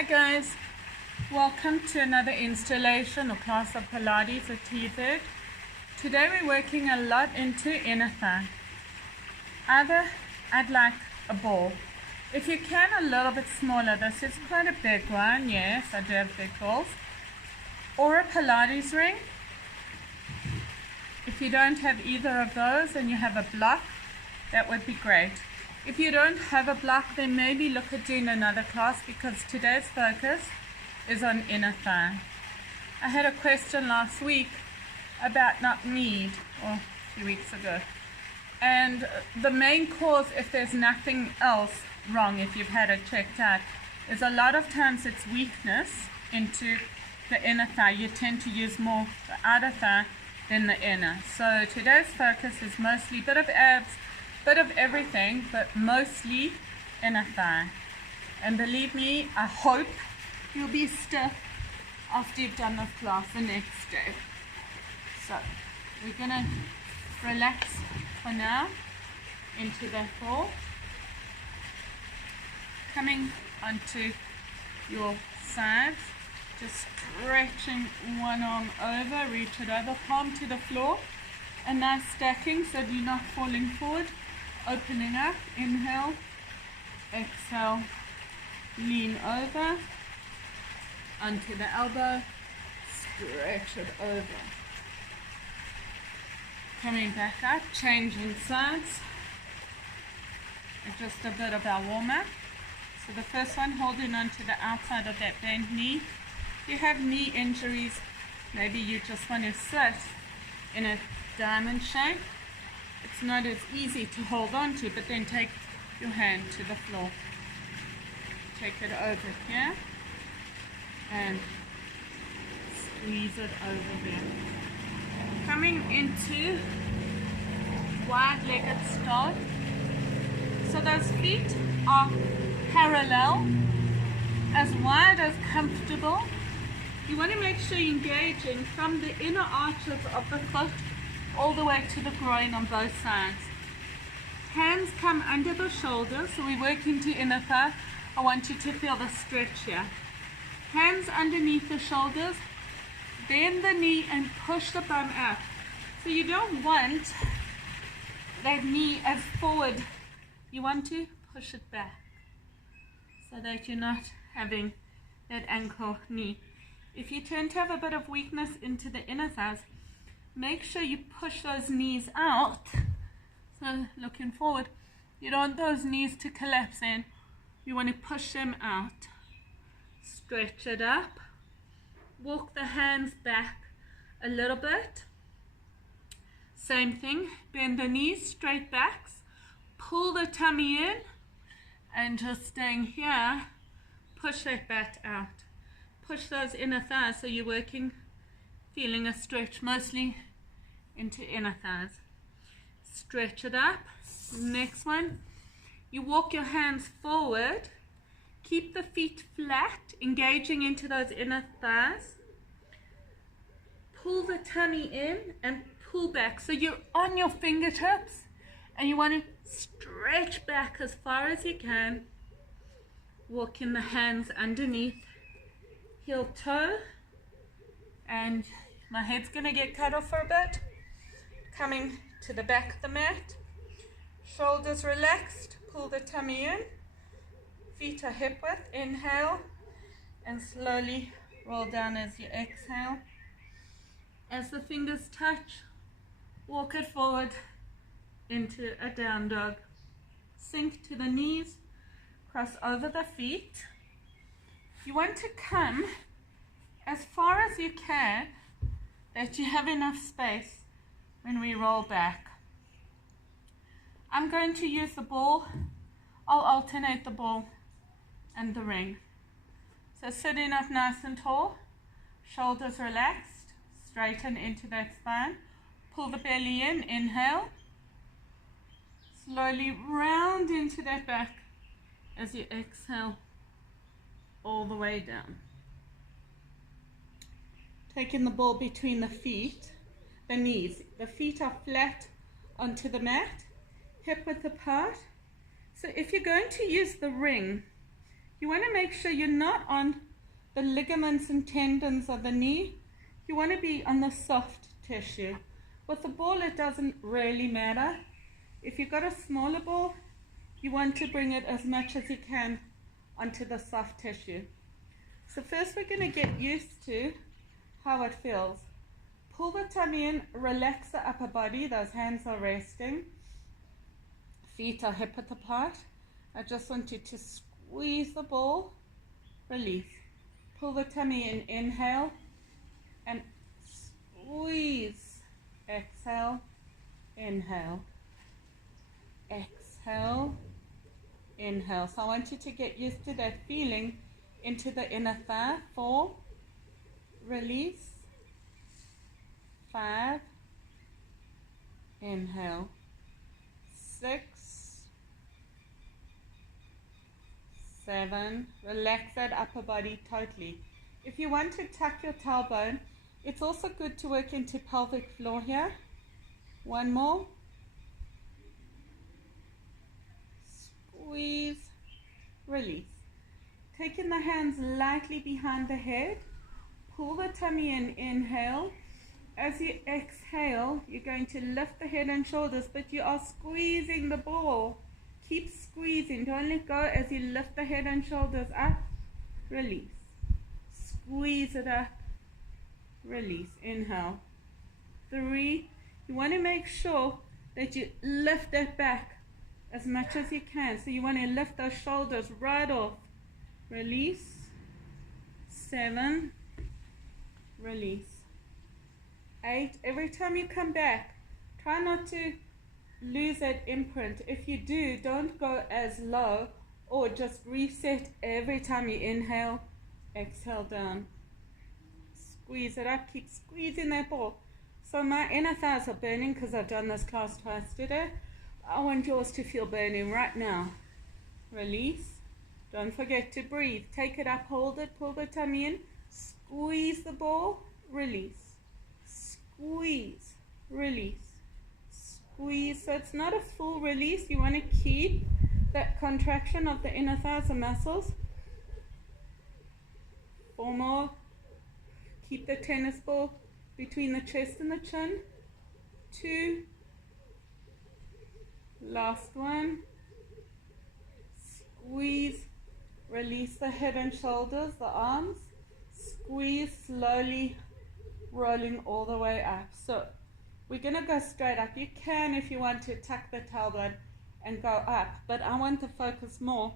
Hi guys, welcome to another installation or class of Pilates or TZ. Today we're working a lot into inner thigh. Either I'd like a ball. If you can, a little bit smaller. This is quite a big one, yes, I do have big balls. Or a Pilates ring. If you don't have either of those and you have a block, that would be great. If you don't have a block, then maybe look at doing another class because today's focus is on inner thigh. I had a question last week about not need, or a few weeks ago. And the main cause, if there's nothing else wrong, if you've had it checked out, is a lot of times it's weakness into the inner thigh. You tend to use more the outer thigh than the inner. So today's focus is mostly a bit of abs, bit of everything, but mostly inner thigh. And believe me, I hope you'll be stiff after you've done this class the next day. So we're gonna relax for now into that ball. Coming onto your sides, just stretching one arm over, reach it over, palm to the floor, and now stacking so you're not falling forward. Opening up, inhale, exhale, lean over, onto the elbow, stretch it over. Coming back up, changing sides, and just a bit of our warm-up. So the first one, holding onto the outside of that bent knee. If you have knee injuries, maybe you just want to sit in a diamond shape. It's not as easy to hold on to, but then take your hand to the floor. Take it over here and squeeze it over there. Coming into wide-legged start. So those feet are parallel, as wide as comfortable. You want to make sure you're engaging from the inner arches of the foot all the way to the groin on both sides. Hands come under the shoulders, so we work into inner thigh. I want you to feel the stretch here. Hands underneath the shoulders, bend the knee and push the bum up. So you don't want that knee as forward. You want to push it back so that you're not having that ankle knee. If you tend to have a bit of weakness into the inner thighs, make sure you push those knees out. So looking forward, you don't want those knees to collapse in. You want to push them out. Stretch it up. Walk the hands back a little bit. Same thing, bend the knees, straight backs. Pull the tummy in and just staying here, push that back out. Push those inner thighs so you're working, feeling a stretch mostly into inner thighs. Stretch it up. Next one, you walk your hands forward, keep the feet flat, engaging into those inner thighs. Pull the tummy in and pull back so you're on your fingertips and you want to stretch back as far as you can. Walking the hands underneath, heel toe, and my head's gonna get cut off for a bit. Coming to the back of the mat, shoulders relaxed, pull the tummy in, feet are hip width, inhale, and slowly roll down as you exhale. As the fingers touch, walk it forward into a down dog. Sink to the knees, cross over the feet. You want to come as far as you can that you have enough space when we roll back. I'm going to use the ball. I'll alternate the ball and the ring. So sitting up nice and tall, shoulders relaxed, straighten into that spine. Pull the belly in, inhale. Slowly round into that back as you exhale all the way down. Taking the ball between the feet, the knees. The feet are flat onto the mat, hip width apart. So if you're going to use the ring, You want to make sure you're not on the ligaments and tendons of the knee. You want to be on the soft tissue. With the ball, it doesn't really matter. If you've got a smaller ball, you want to bring it as much as you can onto the soft tissue. So first we're going to get used to how it feels. Pull the tummy in, relax the upper body, those hands are resting. Feet are hip width apart. I just want you to squeeze the ball, release. Pull the tummy in, inhale, and squeeze. Exhale, inhale. Exhale, inhale. So I want you to get used to that feeling into the inner thigh. 4, release. 5, inhale. 6, 7, relax that upper body totally. If you want to tuck your tailbone, it's also good to work into pelvic floor here. 1 more. Squeeze, release. Taking the hands lightly behind the head, pull the tummy in, inhale. As you exhale, you're going to lift the head and shoulders, but you are squeezing the ball. Keep squeezing, don't let go as you lift the head and shoulders up, release. Squeeze it up, release, inhale. 3, you want to make sure that you lift that back as much as you can. So you want to lift those shoulders right off, release. 7, release. 8, every time you come back, try not to lose that imprint. If you do, don't go as low, or just reset every time you inhale, exhale down. Squeeze it up, keep squeezing that ball. So my inner thighs are burning because I've done this class twice today. I want yours to feel burning right now. Release. Don't forget to breathe. Take it up, hold it, pull the tummy in, squeeze the ball, release. Squeeze, release, squeeze. So it's not a full release. You want to keep that contraction of the inner thighs and muscles. 4 more. Keep the tennis ball between the chest and the chin. 2. Last one. Squeeze, release the head and shoulders, the arms. Squeeze, slowly rolling all the way up. So we're going to go straight up. You can, if you want to, tuck the tailbone and go up, but I want to focus more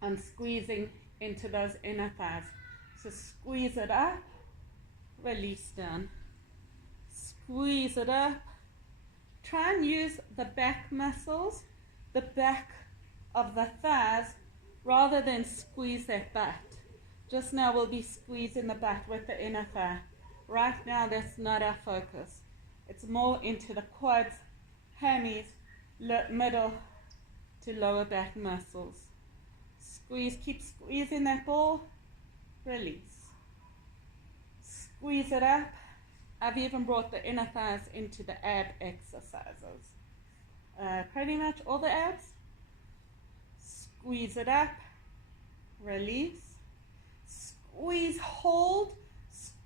on squeezing into those inner thighs. So squeeze it up, release down. Squeeze it up. Try and use the back muscles, the back of the thighs, rather than squeeze that butt. Just now we'll be squeezing the butt with the inner thigh. Right now, that's not our focus. It's more into the quads, hammies, middle to lower back muscles. Squeeze, keep squeezing that ball, release. Squeeze it up. I've even brought the inner thighs into the ab exercises. Pretty much all the abs. Squeeze it up, release. Squeeze, hold.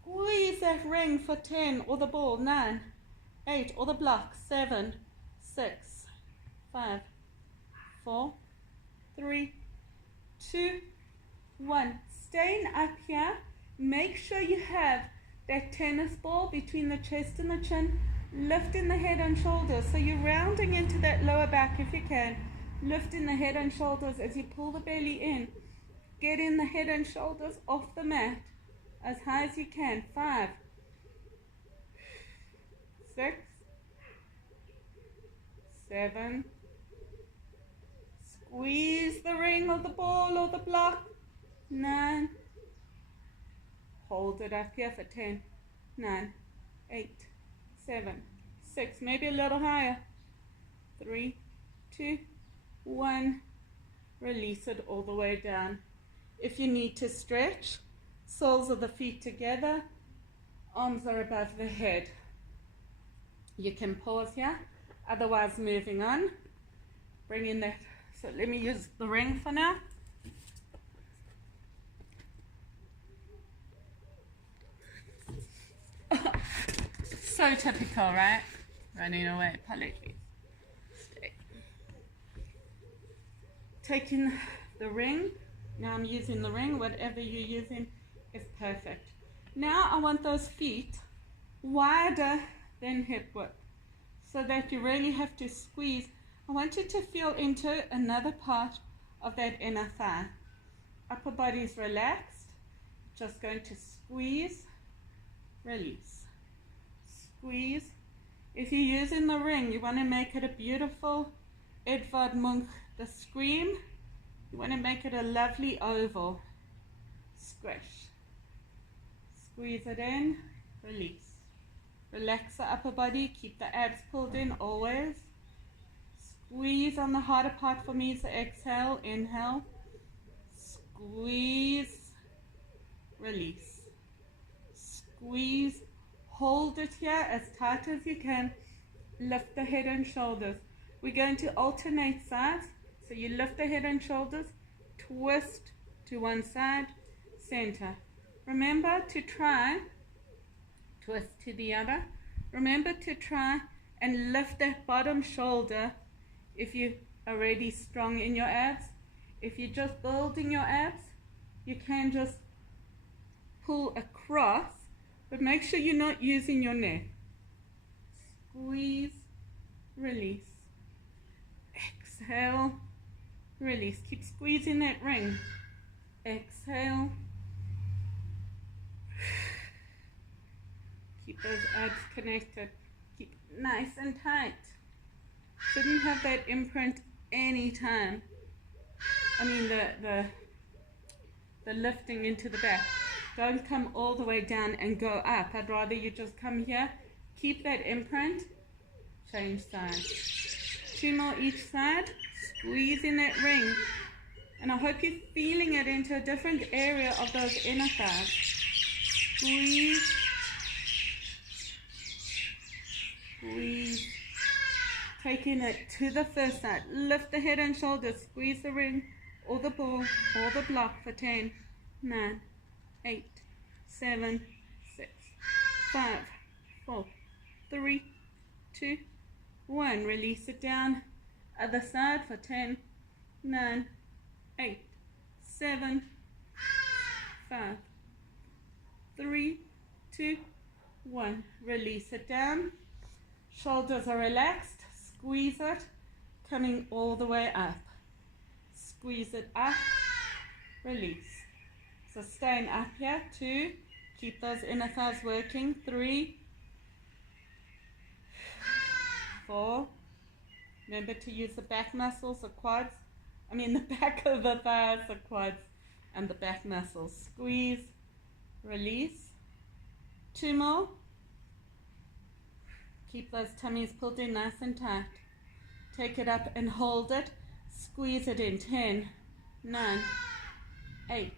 Squeeze that ring for 10, or the ball, 9, 8, or the block, 7, 6, 5, 4, 3, 2, 1. Staying up here, make sure you have that tennis ball between the chest and the chin, lifting the head and shoulders. So you're rounding into that lower back if you can, lifting the head and shoulders as you pull the belly in, getting the head and shoulders off the mat as high as you can. 5, 6, 7, squeeze the ring or the ball or the block. 9, hold it up here for 10, 9, 8, 7, 6, maybe a little higher. 3, 2, 1, release it all the way down. If you need to stretch, soles of the feet together, arms are above the head. You can pause here, otherwise moving on. Bring in that, so let me use the ring for now. So typical, right? Running away, Pilates. Stay. Taking the ring. Now I'm using the ring. Whatever you're using is perfect. Now I want those feet wider than hip width, so that you really have to squeeze. I want you to feel into another part of that inner thigh. Upper body is relaxed. Just going to squeeze, release, squeeze. If you're using the ring, you want to make it a beautiful Edvard Munch, the scream. You want to make it a lovely oval. Squish. Squeeze it in, release. Relax the upper body, keep the abs pulled in always. Squeeze on the harder part for me, so exhale, inhale. Squeeze, release. Squeeze, hold it here as tight as you can. Lift the head and shoulders. We're going to alternate sides. So you lift the head and shoulders, twist to one side, center. Remember to try, twist to the other. Remember to try and lift that bottom shoulder if you're already strong in your abs. If you're just building your abs, you can just pull across, but make sure you're not using your neck. Squeeze, release. Exhale, release. Keep squeezing that ring. Exhale. Keep those abs connected. Keep nice and tight. Shouldn't have that imprint anytime. I mean the lifting into the back. Don't come all the way down and go up. I'd rather you just come here. Keep that imprint. Change sides. 2 more each side. Squeeze in that ring. And I hope you're feeling it into a different area of those inner thighs. Squeeze. Squeeze. Taking it to the first side. Lift the head and shoulders. Squeeze the ring or the ball or the block for 10, 9, 8, 7, 6, 5, 4, 3, 2, 1. Release it down. Other side for 10, 9, 8, 7, 5, 3, 2, 1. Release it down. Shoulders are relaxed. Squeeze it. Coming all the way up. Squeeze it up. Release. So staying up here. 2. Keep those inner thighs working. 3, 4. Remember to use the back muscles, the quads. I mean the back of the thighs, the quads, and the back muscles. Squeeze. Release. 2 more. Keep those tummies pulled in nice and tight. Take it up and hold it. Squeeze it in. 10, 9, 8,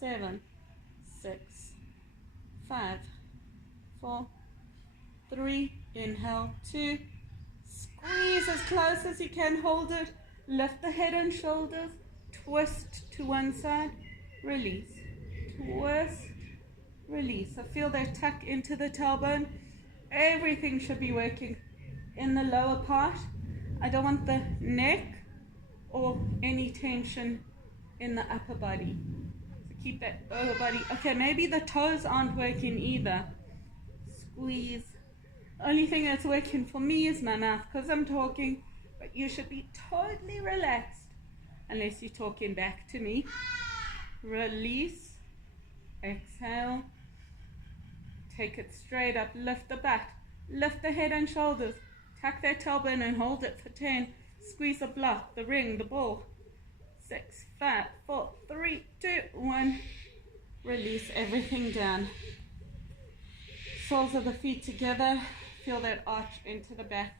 7, 6, 5, 4, 3. Inhale. 2. Squeeze as close as you can. Hold it. Lift the head and shoulders. Twist to one side. Release. Twist. Release. So feel that tuck into the tailbone. Everything should be working in the lower part. I don't want the neck or any tension in the upper body. So keep that lower body. Okay, maybe the toes aren't working either. Squeeze. Only thing that's working for me is my mouth because I'm talking, but you should be totally relaxed unless you're talking back to me. Release. Exhale. Take it straight up. Lift the butt. Lift the head and shoulders. Tuck that tailbone and hold it for 10. Squeeze the block, the ring, the ball. 6, 5, 4, 3, 2, 1. Release everything down. Soles of the feet together. Feel that arch into the back.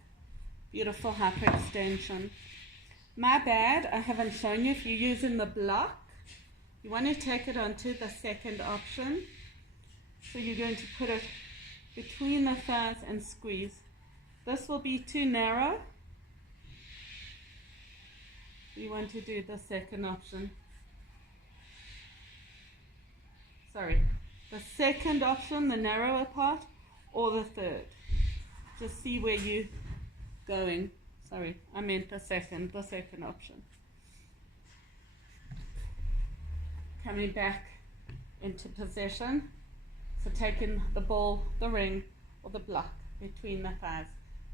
Beautiful hyperextension. My bad, I haven't shown you. If you're using the block, you want to take it onto the second option. So you're going to put it between the thighs and squeeze. This will be too narrow. You want to do the second option. Sorry, the second option, the narrower part, or the third. Just see where you're going. Sorry, I meant the second option. Coming back into position. So taking the ball, the ring, or the block between the thighs.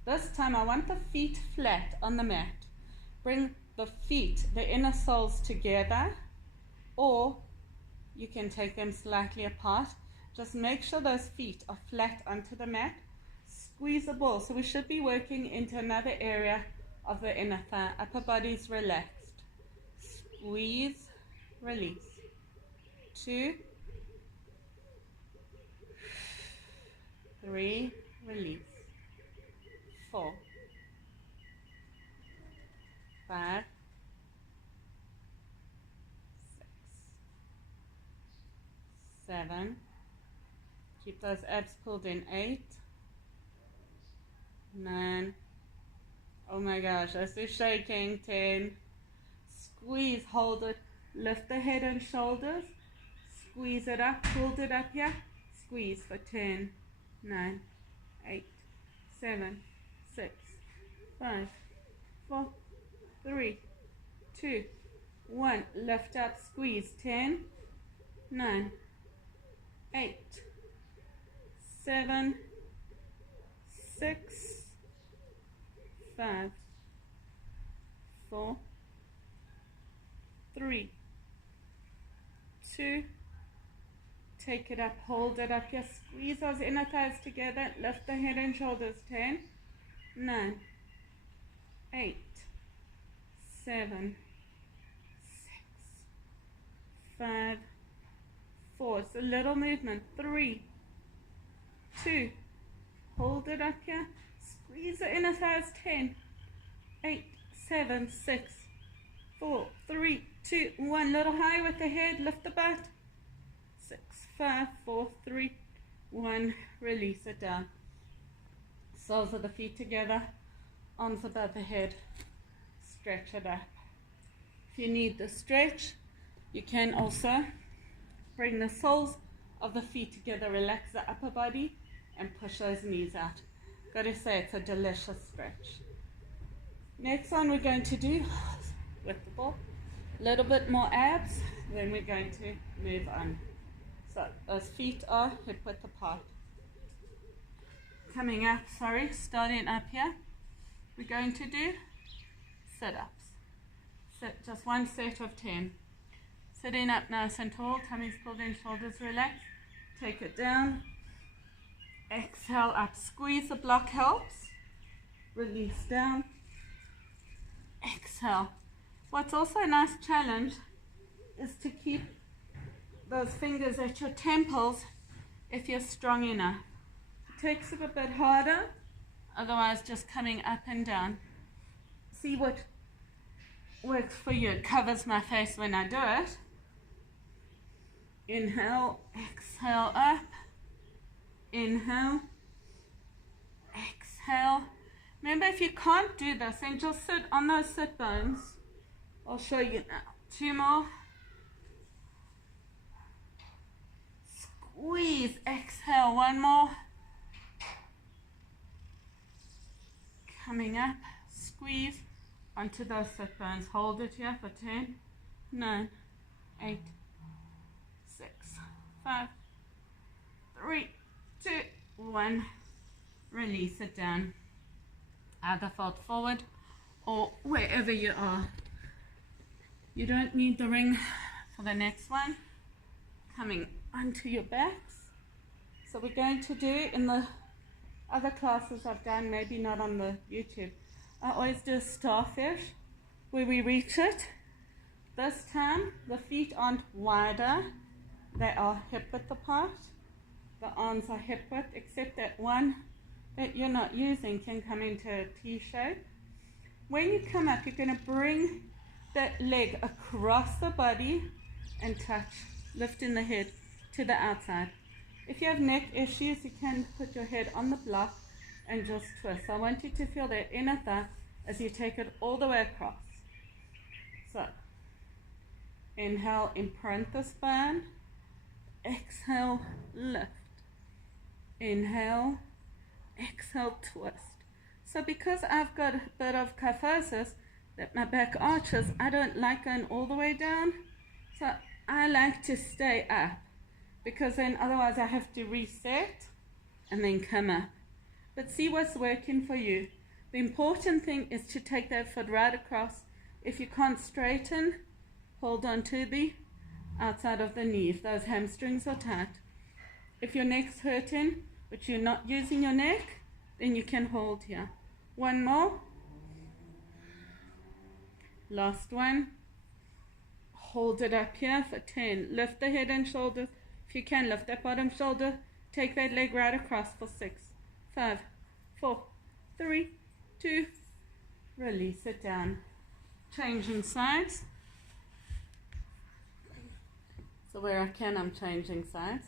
This time I want the feet flat on the mat. Bring the feet, the inner soles together, or you can take them slightly apart. Just make sure those feet are flat onto the mat. Squeeze the ball. So we should be working into another area of the inner thigh. Upper body's relaxed. Squeeze, release. 2, 3, release. 4, 5, 6, 7. Keep those abs pulled in. 8, 9. Oh my gosh, I see shaking. 10. Squeeze, hold it. Lift the head and shoulders. Squeeze it up, hold it up here. Squeeze for 10, 9, 8, 7, 6, 5, 4, 3, 2, 1. Lift up, squeeze. 10, 9, 8, 7, 6, 5, 4, 3, 2. Take it up, hold it up here, squeeze those inner thighs together, lift the head and shoulders. 10, 9, 8, 7, 6, 5, 4. It's a little movement. 3, 2, hold it up here, squeeze the inner thighs. 10, 8, 7, 6, 4, 3, 2, 1. Little high with the head, lift the butt. 6, 5, 4, 3, 1. Release it down. Soles of the feet together, arms above the head. Stretch it up. If you need the stretch, you can also bring the soles of the feet together, relax the upper body, and push those knees out. Gotta say, it's a delicious stretch. Next one we're going to do with the ball, a little bit more abs, then we're going to move on. So those feet are hip width apart. Coming up, starting up here, we're going to do sit-ups. Just one set of 10. Sitting up nice and tall, tummy's pulled in, shoulders relaxed. Take it down. Exhale up, squeeze, the block helps. Release down. Exhale. What's also a nice challenge is to keep those fingers at your temples if you're strong enough. It takes it a bit harder, otherwise just coming up and down. See what works for you. It covers my face when I do it. Inhale, exhale up. Inhale, exhale. Remember, if you can't do this, then just sit on those sit bones. I'll show you now. 2 more. Squeeze, exhale. 1 more. Coming up, squeeze onto those sit bones. Hold it here for 10, 9, 8, 6, 5, 3, 2, 1. Release it down. Either fold forward or wherever you are. You don't need the ring for the next one. Coming onto your backs. So we're going to do, in the other classes I've done, maybe not on the YouTube, I always do a starfish where we reach it. This time the feet aren't wider, they are hip width apart. The arms are hip width, except that one that you're not using can come into a T shape. When you come up, you're going to bring that leg across the body and touch, lifting the head to the outside. If you have neck issues, you can put your head on the block and just twist. I want you to feel that inner thigh as you take it all the way across. So, inhale, imprint the spine. Exhale, lift. Inhale, exhale, twist. So because I've got a bit of kyphosis, that my back arches, I don't like going all the way down. So I like to stay up, because then otherwise I have to reset and then come up. But see what's working for you. The important thing is to take that foot right across. If you can't straighten, hold on to the outside of the knee if those hamstrings are tight. If your neck's hurting, but you're not using your neck, then you can hold here. One more. Last one. Hold it up here for 10. Lift the head and shoulders. If you can, lift that bottom shoulder. Take that leg right across for 6, 5, 4, 3, 2. Release it down. Changing sides. So where I can, I'm changing sides.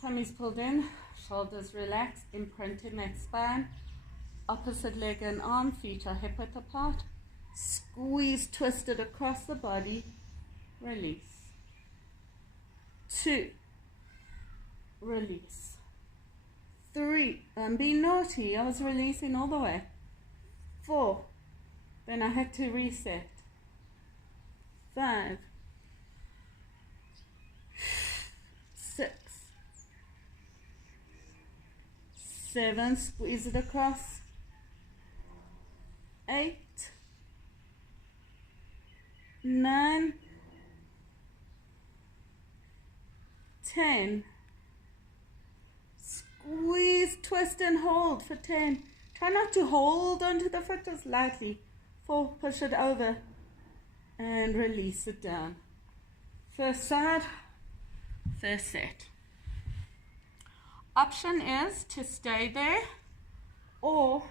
Tummy's pulled in, shoulders relaxed, imprinting that spine. Opposite leg and arm, feet are hip width apart. Squeeze, twist it across the body. Release. 2. Release. 3. I'm being naughty. I was releasing all the way. 4. Then I had to reset. 5. 6. 7. Squeeze it across. 8. 9. 10. Squeeze, twist and hold for 10. Try not to hold onto the foot, just lightly. 4. Push it over and release it down. First side, first set. Option is to stay there, or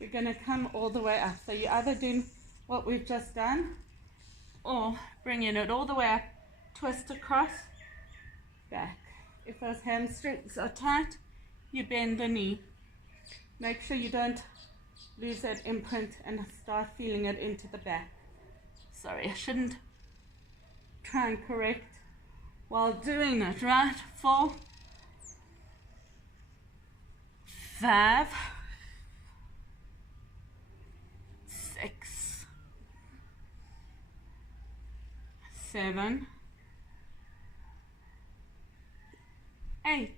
we're going to come all the way up. So you're either doing what we've just done, or bringing it all the way up, twist across, back. If those hamstrings are tight, you bend the knee. Make sure you don't lose that imprint and start feeling it into the back. Sorry, I shouldn't try and correct while doing it, right? 4, 5, 6, 7, 8,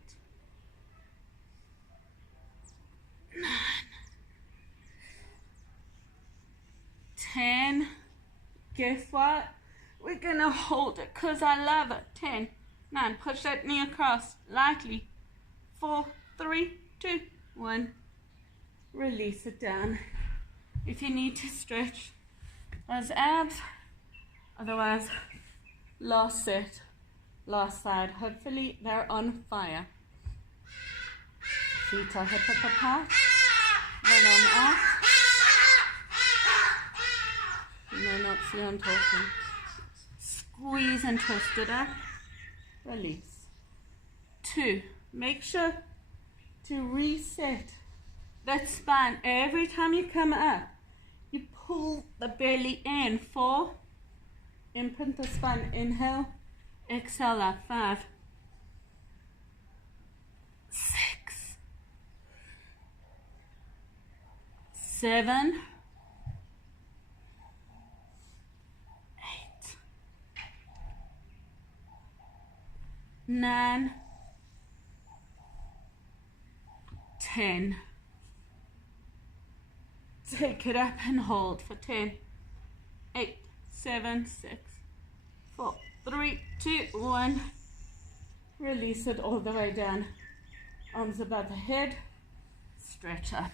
9, 10. Guess what? We're gonna hold it because I love it. 10, 9. Push that knee across lightly. 4, 3, 2, 1. Release it down. If you need to stretch those abs, otherwise, last set, last side. Hopefully they're on fire. Feet are hip width apart. One arm out. No, not see I'm talking. Squeeze and twist it up. Release. 2. Make sure to reset that spine. Every time you come up, you pull the belly in. 4. Imprint the spine. Inhale. Exhale up. 5. 6. 7. 8. 9. 10. Take it up and hold for 10. 8, 7, 6, 4, 3, 2, 1. Release it all the way down. Arms above the head. Stretch up.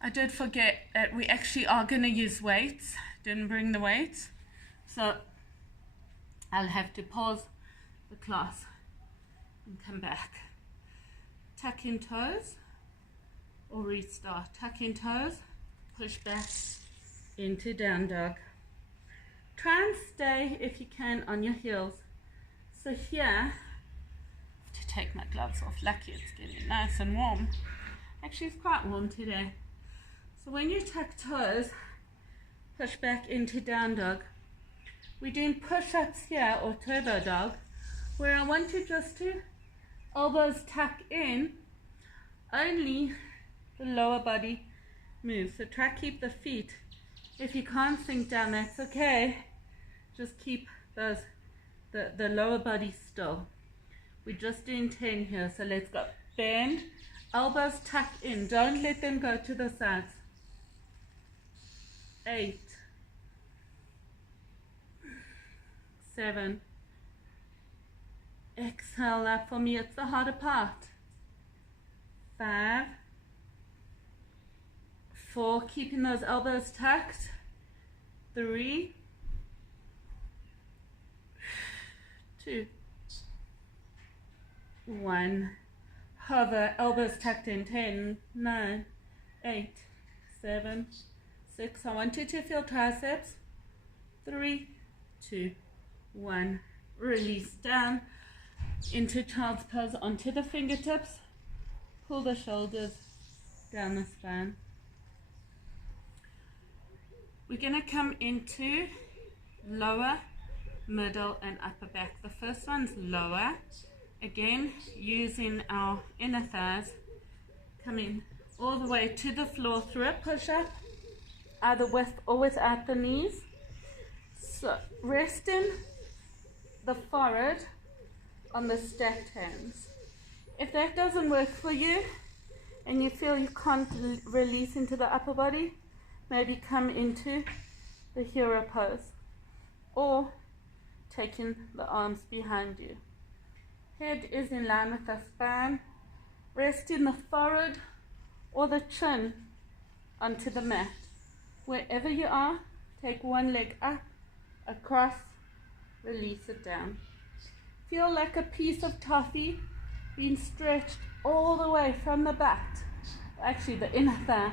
I did forget that we actually are going to use weights. Didn't bring the weights. So I'll have to pause the class and come back. Tuck in toes or restart. Tuck in toes, push back into down dog. Try and stay, if you can, on your heels. So here, to take my gloves off, lucky it's getting nice and warm. Actually, it's quite warm today. So when you tuck toes, push back into down dog. We're doing push-ups here, or turbo dog, where I want you just to elbows tuck in, only the lower body moves. So try keep the feet. If you can't sink down, that's okay. Just keep the lower body still. We're just doing 10 here, so let's go. Bend, elbows tucked in. Don't let them go to the sides. 8, 7. Exhale up. For me, it's the harder part. 5, 4. Keeping those elbows tucked. 3, 2, 1. Hover, elbows tucked in. 10, 9, 8, 7, 6. I want you to feel triceps. 3, 2, 1. Release down into child's pose onto the fingertips. Pull the shoulders down the spine. We're going to come into lower, middle, and upper back. The first one's lower. Again, using our inner thighs, coming all the way to the floor through a push-up, either with or without the knees. So, resting the forehead on the stacked hands. If that doesn't work for you, and you feel you can't release into the upper body, maybe come into the hero pose, or taking the arms behind you. Head is in line with the spine. Resting the forehead or the chin onto the mat. Wherever you are, take one leg up, across, release it down. Feel like a piece of toffee being stretched all the way from the butt, actually the inner thigh,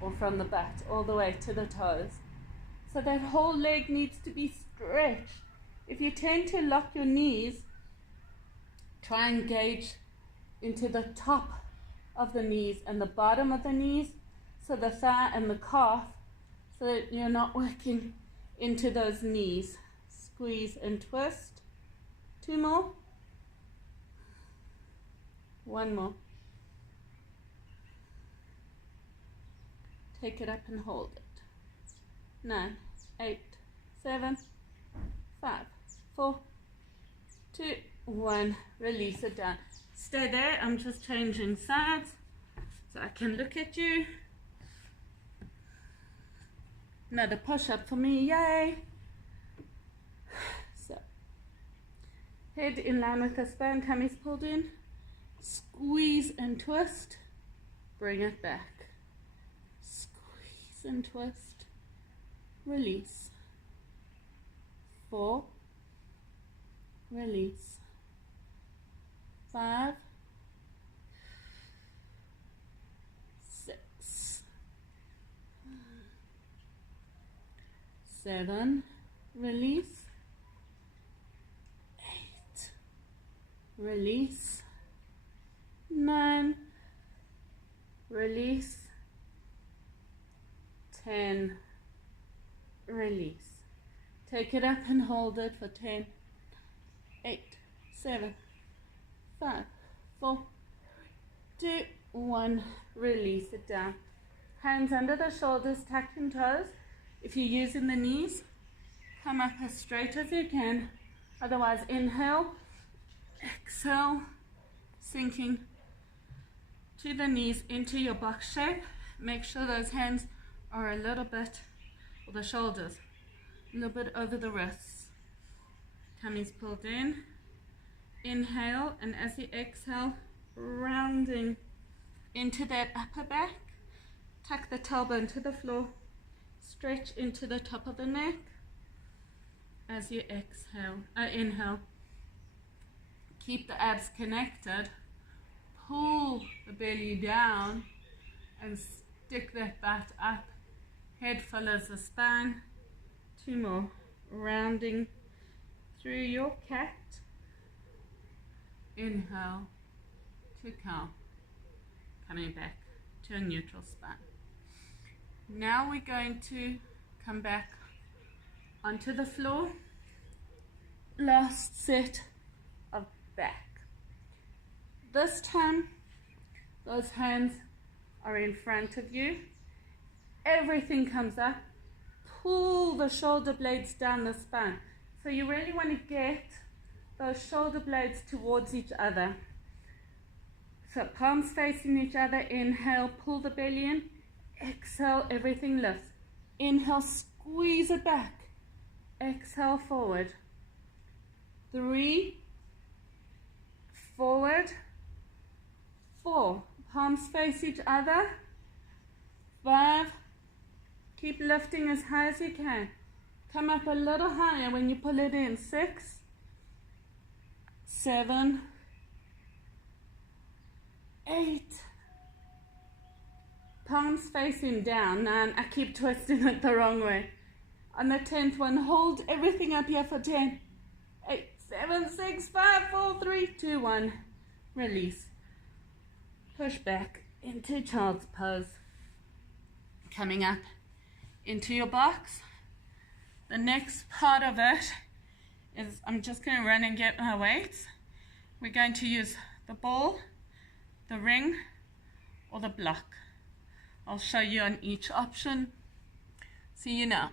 or from the butt all the way to the toes. So that whole leg needs to be stretched. If you tend to lock your knees, try and engage into the top of the knees and the bottom of the knees, so the thigh and the calf, so that you're not working into those knees. Squeeze and twist. 2 more. 1 more. Take it up and hold it. 9, 8, 7, 5, 4, 2, 1. Release it down. Stay there. I'm just changing sides so I can look at you. Another push-up for me. Yay! So, head in line with the spine. Tummy's pulled in. Squeeze and twist. Bring it back. Squeeze and twist. Release. 4. Release. 5, 6, 7, release. 8, release. 9, release. 10, release. Take it up and hold it for 10, 8, 7, 5, 4, 2, 1. Release it down. Hands under the shoulders, tucking toes. If you're using the knees, come up as straight as you can. Otherwise, inhale, exhale, sinking to the knees into your box shape. Make sure those hands are a little bit, or the shoulders, a little bit over the wrists. Tummy's pulled in. Inhale, and as you exhale, rounding into that upper back. Tuck the tailbone to the floor. Stretch into the top of the neck. As you inhale, keep the abs connected. Pull the belly down and stick that butt up. Head follows the spine. 2 more. Rounding through your cat. Inhale to cow, coming back to a neutral spine. Now we're going to come back onto the floor. Last set of back. This time Those hands are in front of you. Everything comes up. Pull the shoulder blades down the spine. So you really want to get those shoulder blades towards each other. So palms facing each other. Inhale, pull the belly in. Exhale, everything lifts. Inhale, squeeze it back. Exhale, forward. 3, forward. 4, palms face each other. 5, keep lifting as high as you can. Come up a little higher when you pull it in. 6, 7, 8, palms facing down. 9, I keep twisting it the wrong way. On the 10th one, hold everything up here for 10, 8, 7, 6, 5, 4, 3, 2, 1. Release. Push back into child's pose. Coming up into your box. The next part of it is I'm just going to run and get my weights. We're going to use the ball, the ring, or the block. I'll show you on each option. See you now.